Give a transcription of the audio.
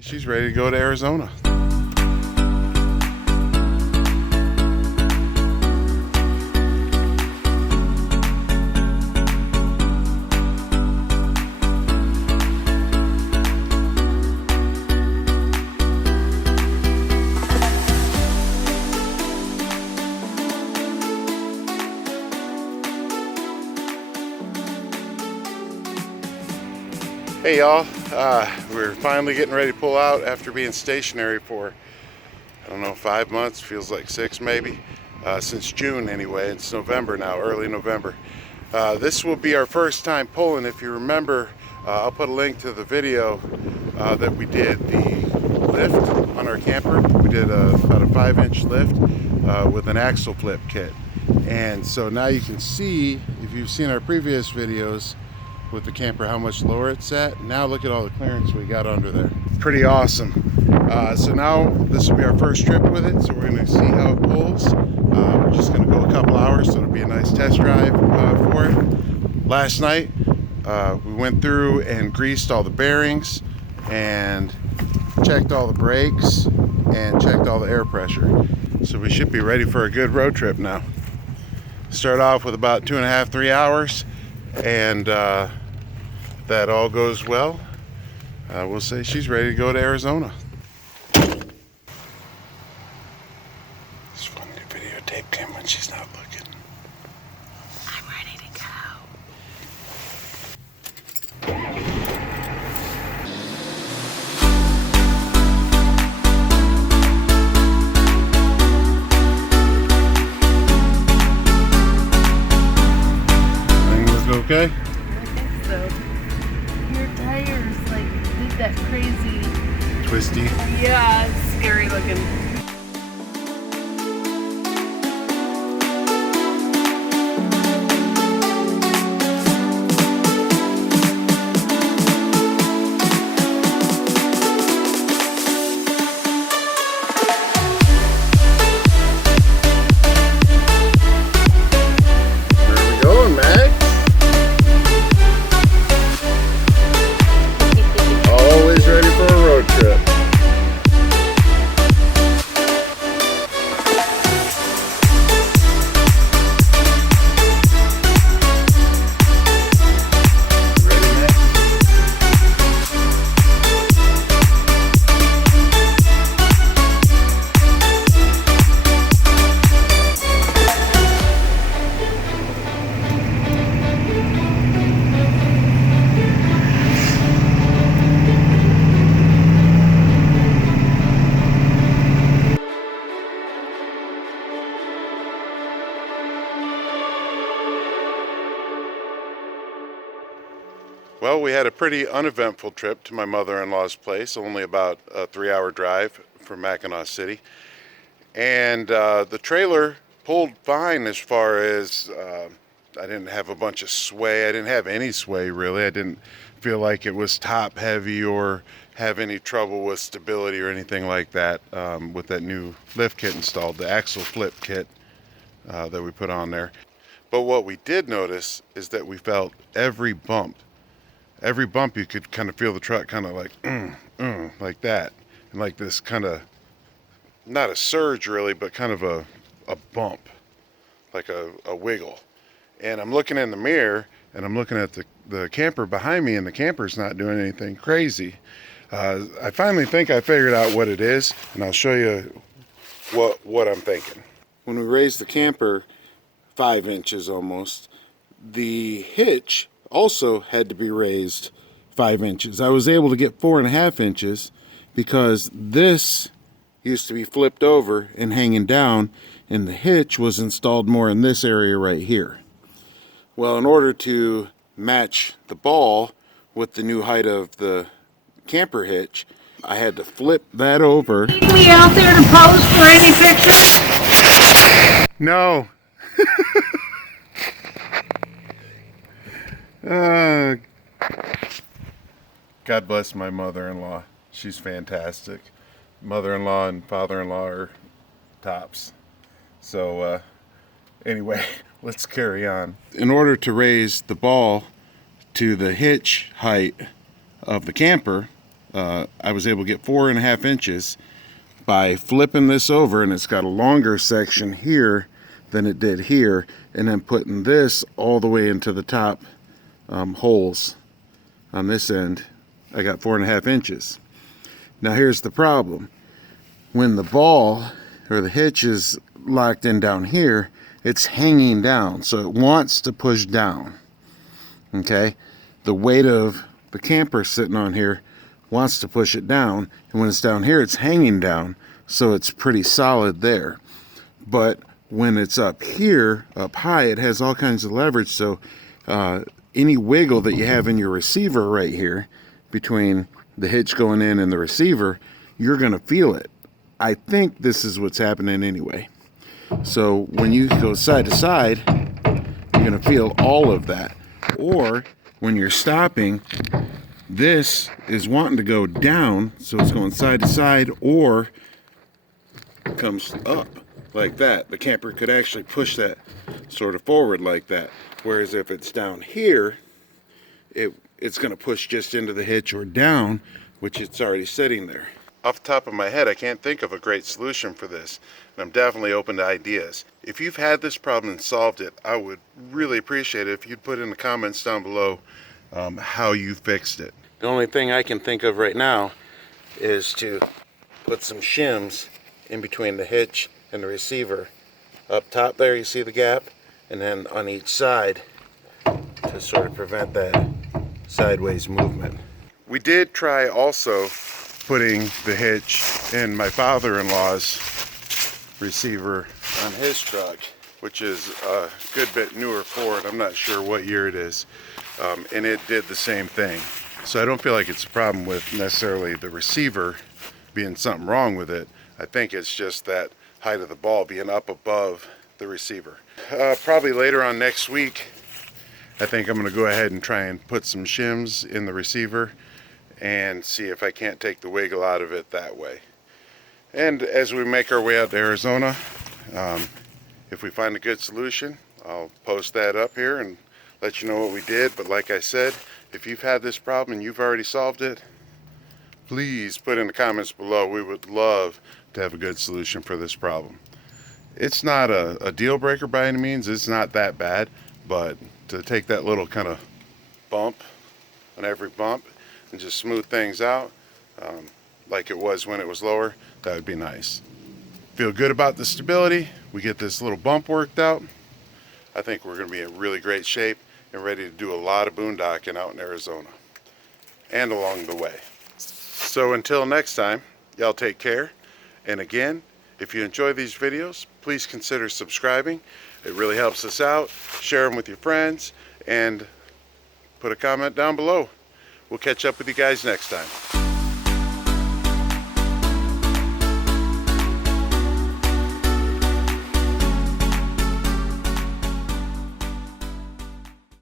She's ready to go to Arizona. Hey y'all, we're finally getting ready to pull out after being stationary for, I don't know, 5 months, feels like 6 maybe, since June anyway. It's November now, early November. This will be our first time pulling. If you remember, I'll put a link to the video that we did the lift on our camper. We did about a 5-inch lift with an axle flip kit. And so now you can see, if you've seen our previous videos with the camper, how much lower it's at. Now look at all the clearance we got under there. Pretty awesome. So now this will be our first trip with it, so we're going to see how it pulls. We're just going to go a couple hours, so it'll be a nice test drive for it. Last night we went through and greased all the bearings and checked all the brakes and checked all the air pressure. So we should be ready for a good road trip now. Start off with about 2.5 to 3 hours, and that all goes well, we'll say she's ready to go to Arizona. It's fun to videotape Kim when she's not looking. I'm ready to go. Everything look okay? I think so. Your tires did that crazy Twisty. Yeah, it's scary looking. Where are we going, Max? Always ready for a road trip. Ready, Max? Well, we had a pretty uneventful trip to my mother-in-law's place, only about a 3-hour drive from Mackinaw City. And the trailer pulled fine as far as I didn't have a bunch of sway. I didn't have any sway, really. I didn't feel like it was top heavy or have any trouble with stability or anything like that with that new lift kit installed, the axle flip kit that we put on there. But what we did notice is that we felt every bump you could kind of feel the truck kind of like like that, and like this kind of, not a surge really, but kind of a bump, like a wiggle. And I'm looking in the mirror and I'm looking at the camper behind me, and the camper's not doing anything crazy. I finally think I figured out what it is, and I'll show you what I'm thinking. When we raised the camper 5 inches almost, the hitch also had to be raised 5 inches. I was able to get 4.5 inches because this used to be flipped over and hanging down, and the hitch was installed more in this area right here. Well, in order to match the ball with the new height of the camper hitch, I had to flip that over. Need me out there to pose for any pictures? No. God bless my mother-in-law. She's fantastic. Mother-in-law and father-in-law are tops. So anyway, let's carry on. In order to raise the ball to the hitch height of the camper, I was able to get 4.5 inches by flipping this over, and it's got a longer section here than it did here, and then putting this all the way into the top holes on this end. I got 4.5 inches. Now here's the problem. When the ball or the hitch is locked in down here, it's hanging down, so it wants to push down. Okay, the weight of the camper sitting on here wants to push it down, and when it's down here, it's hanging down, so it's pretty solid there. But when it's up here, up high, it has all kinds of leverage, so any wiggle that you have in your receiver right here between the hitch going in and the receiver, you're going to feel it. I think this is what's happening anyway. So when you go side to side, you're going to feel all of that. Or when you're stopping, this is wanting to go down, so it's going side to side, or comes up like that. The camper could actually push that sort of forward like that. Whereas if it's down here, it's going to push just into the hitch or down, which it's already sitting there. Off the top of my head, I can't think of a great solution for this, and I'm definitely open to ideas. If you've had this problem and solved it, I would really appreciate it if you'd put in the comments down below how you fixed it. The only thing I can think of right now is to put some shims in between the hitch and the receiver. Up top there, you see the gap, and then on each side to sort of prevent that sideways movement. We did try also putting the hitch in my father-in-law's receiver on his truck, which is a good bit newer Ford. I'm not sure what year it is, and it did the same thing. So I don't feel like it's a problem with necessarily the receiver being something wrong with it. I think it's just that height of the ball being up above the receiver. Probably later on next week, I think I'm going to go ahead and try and put some shims in the receiver and see if I can't take the wiggle out of it that way. And as we make our way out to Arizona, if we find a good solution, I'll post that up here and let you know what we did. But like I said, if you've had this problem and you've already solved it, please put in the comments below. We would love to have a good solution for this problem. It's not a deal breaker by any means. It's not that bad, but to take that little kind of bump on every bump and just smooth things out like it was when it was lower, that would be nice. Feel good about the stability. We get this little bump worked out. I think we're going to be in really great shape and ready to do a lot of boondocking out in Arizona and along the way. So until next time, y'all take care. And again, if you enjoy these videos, please consider subscribing. It really helps us out. Share them with your friends and put a comment down below. We'll catch up with you guys next time.